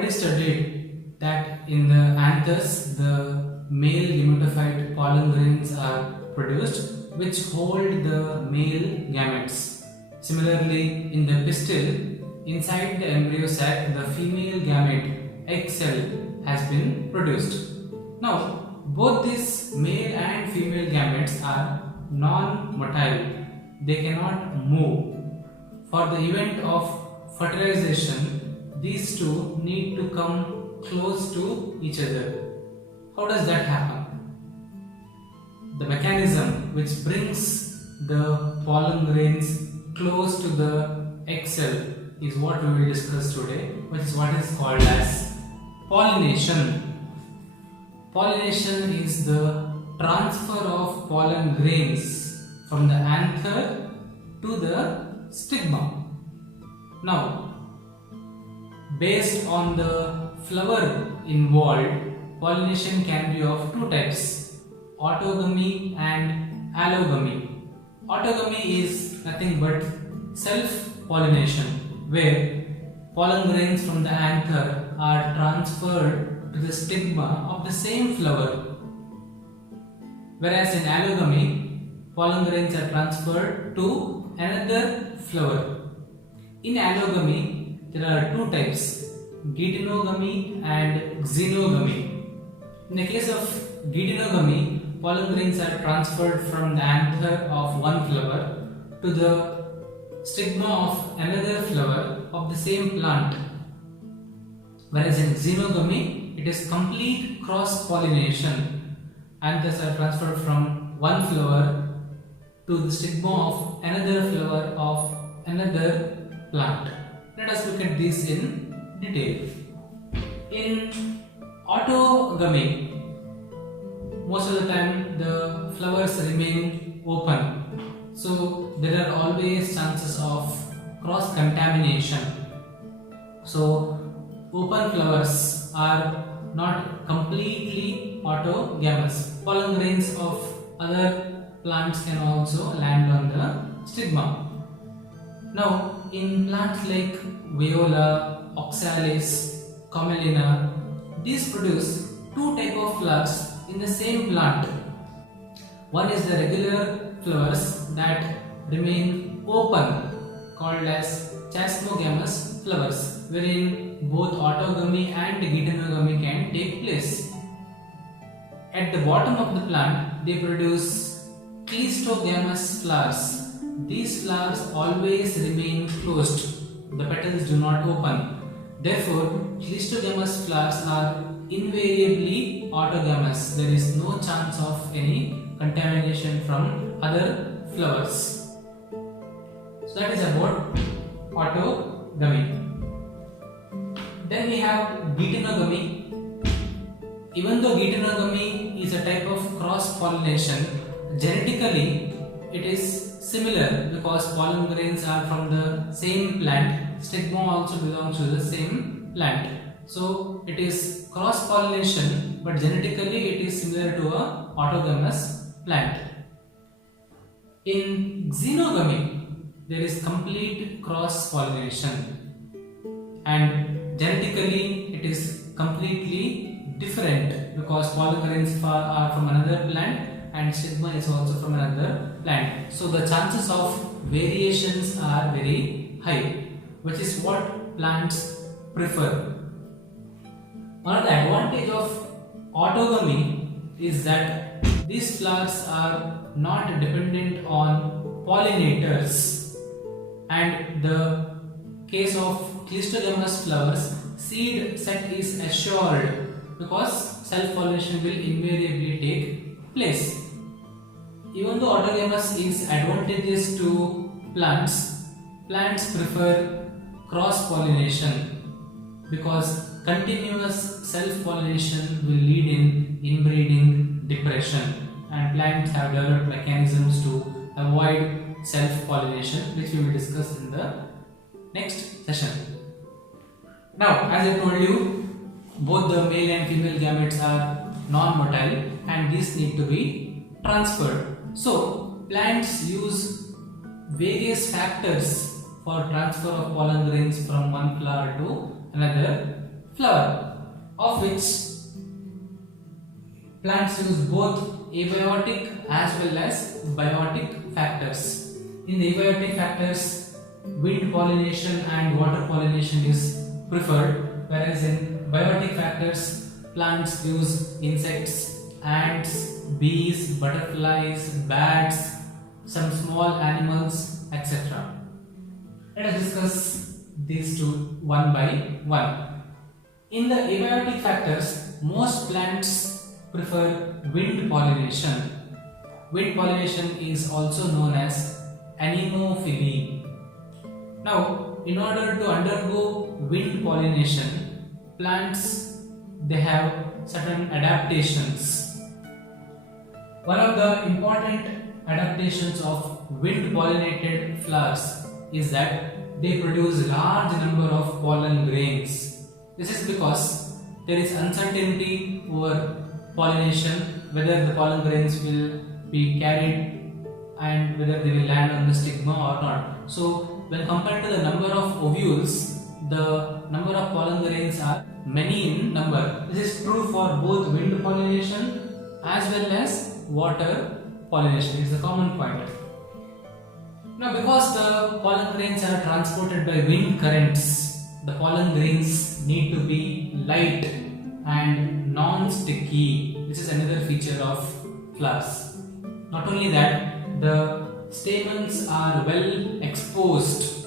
already studied that in the anthers the male gametophyte pollen grains are produced which hold the male gametes. Similarly, in the pistil, inside the embryo sac, the female gamete egg cell has been produced. Now, both these male and female gametes are non-motile. They cannot move. For the event of fertilization, these two need to come close to each other. How does that happen? The mechanism which brings the pollen grains close to the egg cell is what we will discuss today, which is what is called as pollination. Pollination is the transfer of pollen grains from the anther to the stigma. Now, based on the flower involved, pollination can be of two types: autogamy and allogamy. Autogamy is nothing but self-pollination, where pollen grains from the anther are transferred to the stigma of the same flower. Whereas in allogamy, pollen grains are transferred to another flower. In allogamy, there are two types: Geitonogamy and Xenogamy. In the case of Geitonogamy, pollen grains are transferred from the anther of one flower to the stigma of another flower of the same plant. Whereas in Xenogamy, it is complete cross-pollination. Anthers are transferred from one flower to the stigma of another flower of another plant. Let us look at this in detail. In autogamy, most of the time the flowers remain open, so there are always chances of cross contamination. So open flowers are not completely autogamous. Pollen grains of other plants can also land on the stigma. Now, in plants like viola, oxalis, commelina, these produce two types of flowers in the same plant. One is the regular flowers that remain open, called as chasmogamous flowers, wherein both autogamy and geitonogamy can take place. At the bottom of the plant, they produce cleistogamous flowers. These flowers always remain closed. The petals do not open. Therefore, cleistogamous flowers are invariably autogamous. There is no chance of any contamination from other flowers. So that is about autogamy. Then we have geitonogamy. Even though geitonogamy is a type of cross-pollination, genetically it is similar because pollen grains are from the same plant. Stigma also belongs to the same plant. So it is cross-pollination, but genetically it is similar to a autogamous plant. In xenogamy, there is complete cross-pollination, and genetically it is completely different because pollen grains are from another plant and stigma is also from another plant. So the chances of variations are very high, which is what plants prefer. One of the advantage of autogamy is that these flowers are not dependent on pollinators, and the case of cleistogamous flowers, seed set is assured because self-pollination will invariably take place. Even though autogamous is advantageous to plants, plants prefer cross-pollination because continuous self-pollination will lead in inbreeding depression, and plants have developed mechanisms to avoid self-pollination, which we will discuss in the next session. Now, as I told you, both the male and female gametes are non-motile and these need to be transferred. So, plants use various factors for transfer of pollen grains from one flower to another flower, of which plants use both abiotic as well as biotic factors. In the abiotic factors, wind pollination and water pollination is preferred, whereas in biotic factors, plants use insects, ants, bees, butterflies, bats, some small animals, etc. Let us discuss these two one by one. In the abiotic factors, most plants prefer wind pollination. Wind pollination is also known as entomophily. Now, in order to undergo wind pollination, plants they have certain adaptations. One of the important adaptations of wind pollinated flowers is that they produce large number of pollen grains. This is because there is uncertainty over pollination, whether the pollen grains will be carried and whether they will land on the stigma or not. So when compared to the number of ovules, the number of pollen grains are many in number. This is true for both wind pollination as well as water pollination. It is a common point. Now, because the pollen grains are transported by wind currents, the pollen grains need to be light and non-sticky. This is another feature of flowers. Not only that, the stamens are well exposed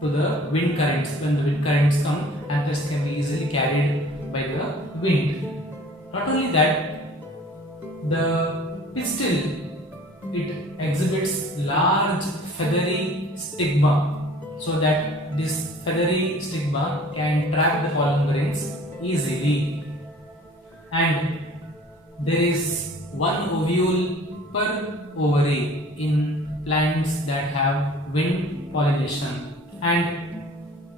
to the wind currents. When the wind currents come, anthers can be easily carried by the wind. Not only that, the pistil it exhibits large feathery stigma, so that this feathery stigma can trap the pollen grains easily. And there is one ovule per ovary in plants that have wind pollination. And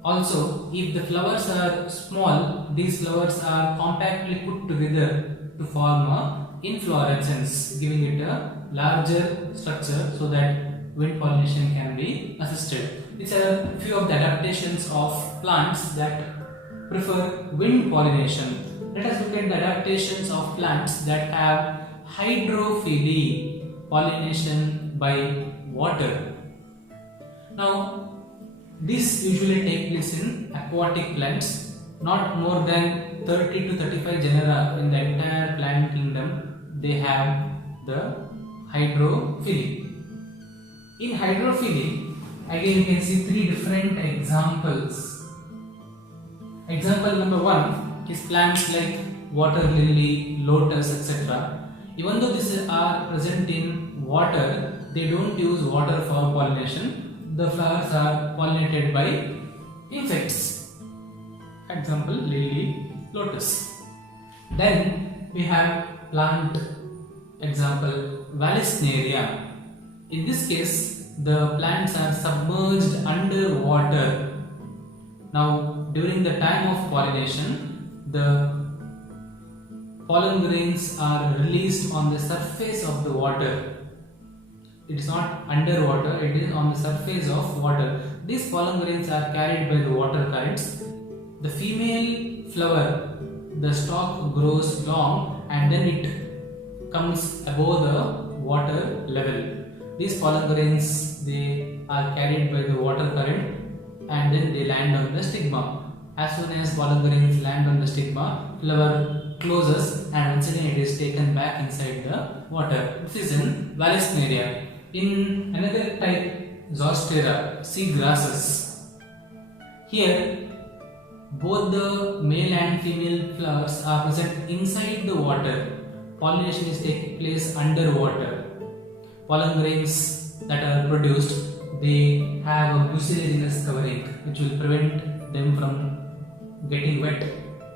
also, if the flowers are small, these flowers are compactly put together to form a inflorescence, giving it a larger structure so that wind pollination can be assisted. These are a few of the adaptations of plants that prefer wind pollination. Let us look at the adaptations of plants that have hydrophily, pollination by water. Now, this usually takes place in aquatic plants. Not more than 30 to 35 genera in the entire plant kingdom, they have the hydrophily. In hydrophily, again you can see three different examples. Example number one is plants like water lily, lotus, etc. Even though these are present in water, they don't use water for pollination. The flowers are pollinated by insects. Example, lily, lotus. Then we have plant example, Vallisneria. In this case, the plants are submerged under water. Now, during the time of pollination, the pollen grains are released on the surface of the water. It is not underwater, it is on the surface of water. These pollen grains are carried by the water currents. The female flower, the stalk grows long and then it comes above the water level. These pollen grains, they are carried by the water current and then they land on the stigma. As soon as pollen grains land on the stigma, flower closes and once again it is taken back inside the water. This is in Vallisneria. In another type, Zostera, sea grasses. Here, both the male and female flowers are present inside the water. Pollination is taking place underwater. Pollen grains that are produced, they have a mucilaginous covering which will prevent them from getting wet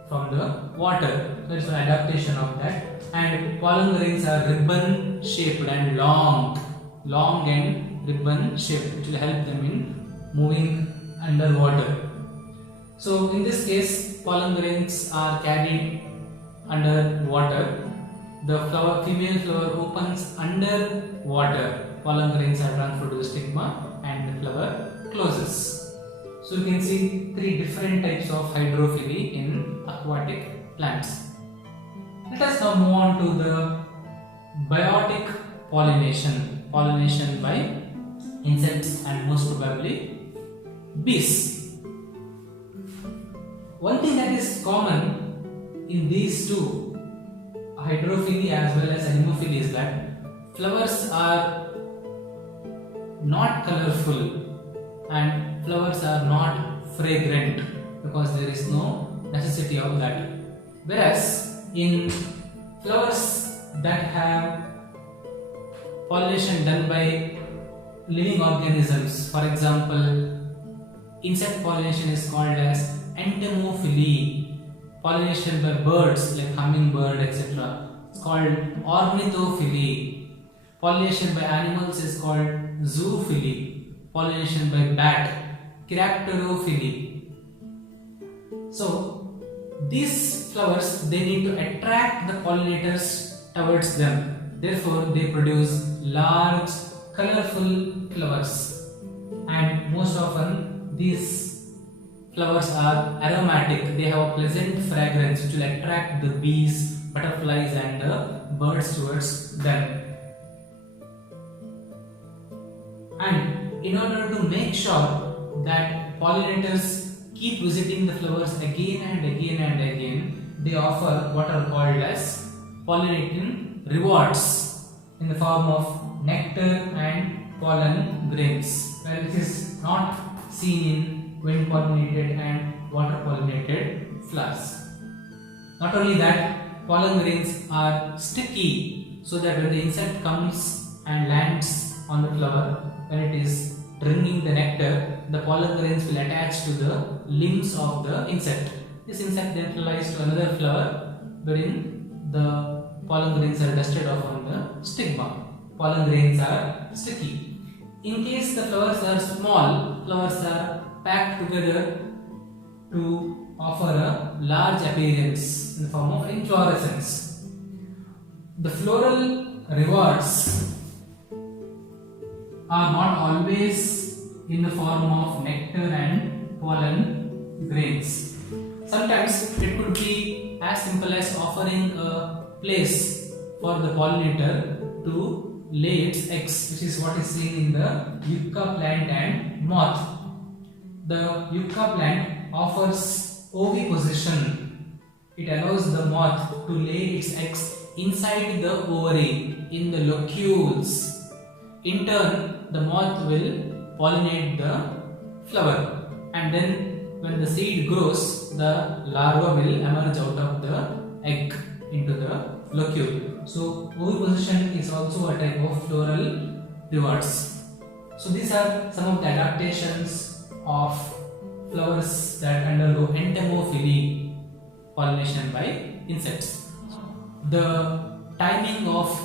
from the water. There is an adaptation of that. And pollen grains are ribbon shaped and long and ribbon shaped, which will help them in moving underwater. So in this case, pollen grains are carried under water. The female flower opens under water. Pollen grains are transferred to the stigma and the flower closes. So you can see three different types of hydrophily in aquatic plants. Let us now move on to the biotic pollination. Pollination by insects and most probably bees. One thing that is common in these two, hydrophily as well as entomophily, is that flowers are not colorful and flowers are not fragrant because there is no necessity of that. Whereas in flowers that have pollination done by living organisms, for example, insect pollination is called as entomophily. Pollination by birds like hummingbird, etc. It's called ornithophily. Pollination by animals is called zoophily. Pollination by bat, cryptophily. So these flowers, they need to attract the pollinators towards them. Therefore, they produce large, colorful flowers. And most often, these flowers are aromatic. They have a pleasant fragrance which will attract the bees, butterflies, and the birds towards them. And in order to make sure that pollinators keep visiting the flowers again and again and again, they offer what are called as pollinating rewards in the form of nectar and pollen grains, which is not seen in wind pollinated and water pollinated flowers. Not only that, pollen grains are sticky, so that when the insect comes and lands on the flower, when it is drinking the nectar, the pollen grains will attach to the limbs of the insect. This insect then flies to another flower wherein the pollen grains are dusted off on the stigma. Pollen grains are sticky. In case the flowers are small, flowers are packed together to offer a large appearance in the form of inflorescence. The floral rewards are not always in the form of nectar and pollen grains. Sometimes it could be as simple as offering a place for the pollinator to lay its eggs, which is what is seen in the yucca plant and moth. The yucca plant offers oviposition. It allows the moth to lay its eggs inside the ovary in the locules. In turn, the moth will pollinate the flower, and then when the seed grows, the larva will emerge out of the egg into the locule. So oviposition is also a type of floral rewards. So these are some of the adaptations of flowers that undergo entomophily, pollination by insects. The timing of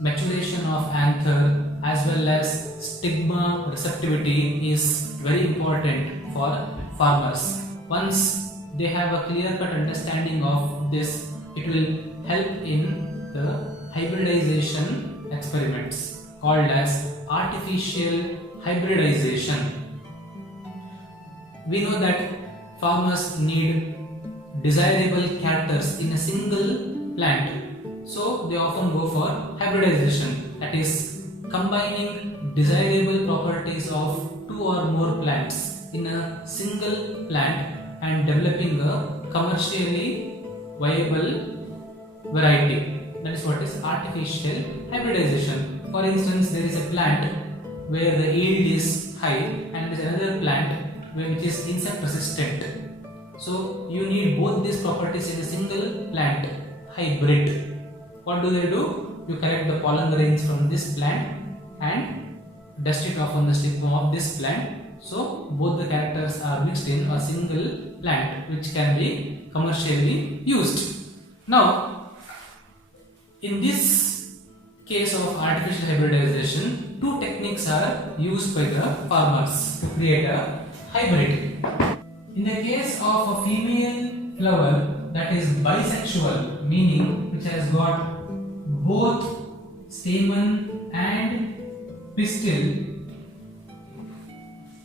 maturation of anther as well as stigma receptivity is very important for farmers. Once they have a clear-cut understanding of this, it will help in the hybridization experiments called as artificial hybridization. We know that farmers need desirable characters in a single plant, so they often go for hybridization, that is combining desirable properties of two or more plants in a single plant and developing a commercially viable variety. That is what is artificial hybridization. For instance, there is a plant where the yield is high and there is another plant which is insect resistant. So you need both these properties in a single plant hybrid. What do? You collect the pollen grains from this plant and dust it off on the stigma of this plant. So both the characters are mixed in a single plant which can be commercially used. Now, in this case of artificial hybridization, two techniques are used by the farmers to create a hybrid. In the case of a female flower that is bisexual, meaning which has got both stamen and pistil,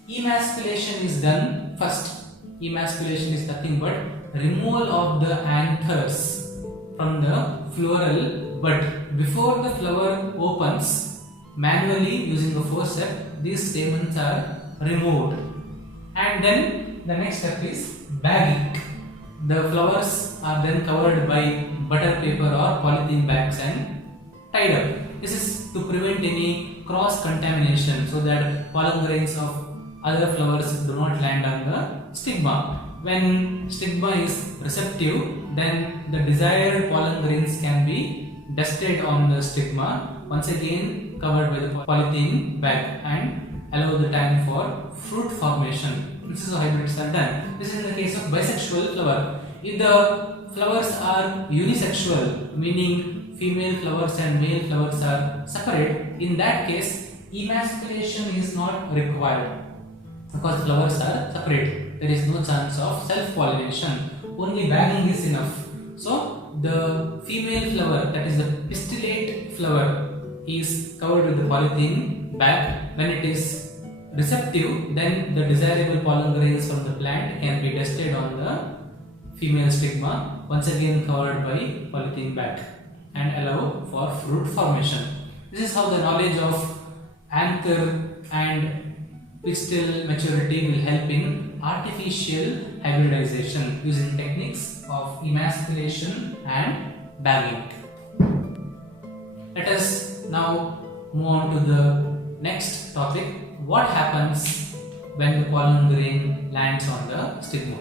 emasculation is done first, emasculation is nothing but removal of the anthers from the floral bud. Before the flower opens, manually using a forceps, these stamens are removed. And then the next step is bagging. The flowers are then covered by butter paper or polythene bags and tied up. This is to prevent any cross contamination so that pollen grains of other flowers do not land on the stigma. When stigma is receptive, then the desired pollen grains can be dusted on the stigma, once again covered with a polythene bag, and allow the time for fruit formation. This is how hybrids are done. This is in the case of bisexual flower. If the flowers are unisexual, meaning female flowers and male flowers are separate, in that case emasculation is not required because flowers are separate. There is no chance of self-pollination. Only bagging is enough. So the female flower, that is the pistillate flower, is covered with the polythene bag. When it is receptive, then the desirable pollen grains from the plant can be dusted on the female stigma, once again covered by polythene bag, and allow for fruit formation. This is how the knowledge of anther and pistil maturity will help in artificial hybridization using techniques of emasculation and bagging. Let us now move on to the next topic. What happens when the pollen grain lands on the stigma?